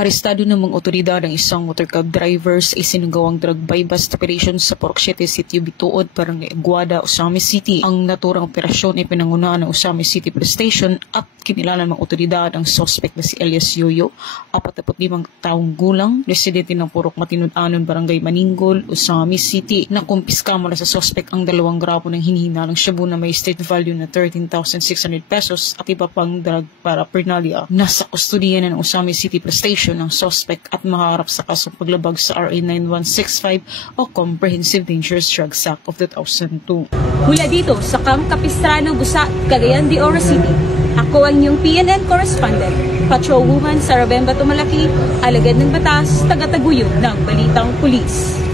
Arestado ng mga otoridad ang isang motorcab driver sa isinagawang drug buy-bust operation sa Purok 7, Sitio Bituod, Barangay Aguada, Usami City. Ang naturang operasyon ay pinangunahan ng Usami City Police Station at kinilalan ng mga otoridad ang suspect na si Elias Yoyo, 45 taong gulang, residente ng Purok Matinud-Anon, Barangay Maningol, Usami City. Nakumpiska mula sa suspect ang 2 gramo ng hinihinalang shabu na may state value na 13,600 pesos at iba pang drug paraphernalia. Nasa kustudiya ng Usami City Police Station ng suspect at makaharap sa kasong paglabag sa RA 9165 o Comprehensive Dangerous Drugs Act of 2002. Mula dito sa Camp Capistrano, Busa, Cagayan de Oro City, ako ang inyong PNN correspondent, patrolwoman Sarabemba Tumalaki, alagad ng batas, taga-taguyod ng Balitang Pulis.